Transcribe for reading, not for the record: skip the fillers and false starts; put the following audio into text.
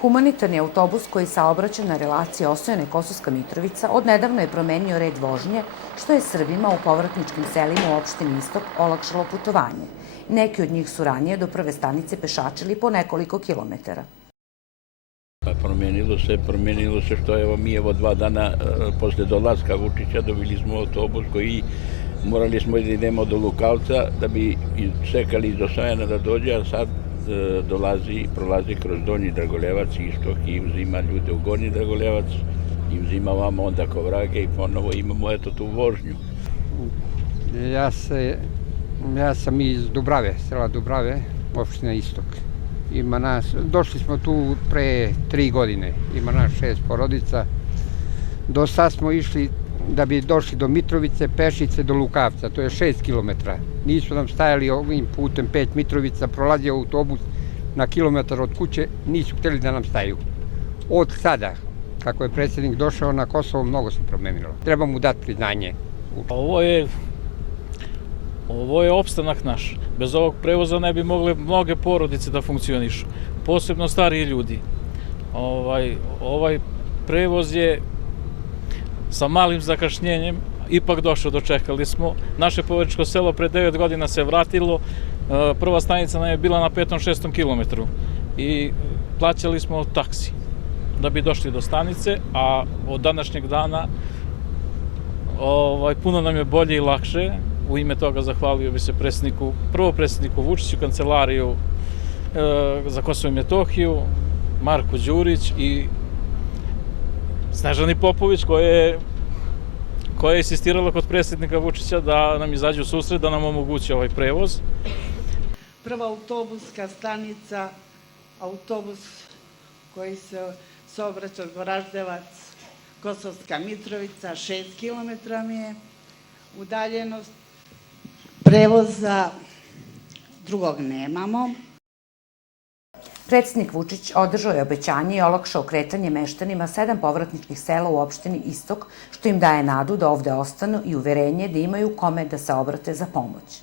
Humanitarni autobus koji saobraća na relaciji Osojene-Kosovska Mitrovica odnedavno je promenio red vožnje, što je Srbima u povratničkim selima u opštini Istok olakšalo putovanje. Neki od njih su ranije do prve stanice pešačili po nekoliko kilometara. Promenilo se što evo mi 2 dana posle dolaska Vučića dobili smo autobus koji morali smo da idemo do Lukavca da bi čekali iz Osojena da dođe, a sad prolazi kroz Donji Dragolevac Istok i uzima ljude u Gornji Dragolevac i uzima vamo onda Kovrage i ponovo imamo eto tu vožnju. Ja sam iz Dubrave, sela Dubrave, opština Istok. Došli smo tu pre 3 godine, ima nas 6 porodica. Do sad smo išli da bi došli do Mitrovice, pešice do Lukavca, to je 6 kilometra. Nisu nam stajali ovim putem 5 Mitrovica, prolazio autobus na kilometar od kuće, nisu htjeli da nam staju. Od sada, kako je predsjednik došao na Kosovo, mnogo se promenilo. Treba mu dati priznanje. Ovo je opstanak naš. Bez ovog prevoza ne bi mogle mnoge porodice da funkcionišu, posebno stariji ljudi. Ovaj prevoz je sa malim zakašnjenjem ipak došao, dočekali smo. Naše Povačičko selo pre 9 godina se vratilo, prva stanica nam je bila na 5-6 kilometru i plaćali smo taksi da bi došli do stanice, a od današnjeg dana puno nam je bolje i lakše. U ime toga zahvalio bi se prvo predsjedniku Vučiću, Kancelariju za Kosovo i Metohiju, Marku Đurić i Snežani Popović koja je insistirala kod predsjednika Vučića da nam izađe u susret, da nam omogući ovaj prevoz. Prva autobuska stanica, autobus koji se saobraća od Goraždevac, Kosovska Mitrovica, 6 kilometra mi je udaljenost. Prevoza drugog nemamo. Predsjednik Vučić održao je obećanje i olakšao kretanje meštanima 7 povratničkih sela u opštini Istok, što im daje nadu da ovde ostanu i uverenje da imaju kome da se obrate za pomoć.